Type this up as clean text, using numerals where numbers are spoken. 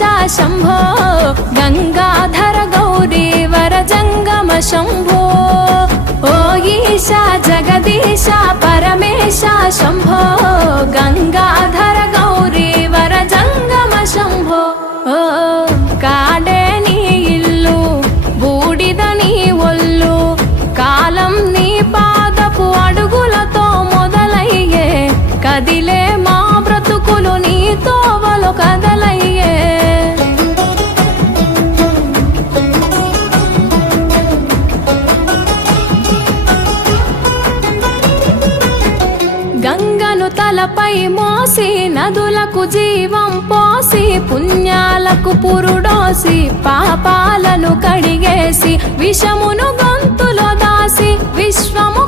शम्भो गंगाधर गौरी वर जंगम शम्भो ओ ईशा जगदीशा परमेशा शम्भो गंगाधर गौरी वर जंगम शम्भो ओ काडे नी इल्लु बूडिद नी ఒళ్ళు కాలం నీ పాదపు అడుగులతో మొదలయ్యే కదిలే మా బ్రతుకులు నీ తోవలు కదలయ్యే గంగను తలపై మోసి నదులకు జీవం పోసి పుణ్యాలకు పురుడోసి పాపాలను కడిగేసి విషమును గొంతులో దాసి విశ్వము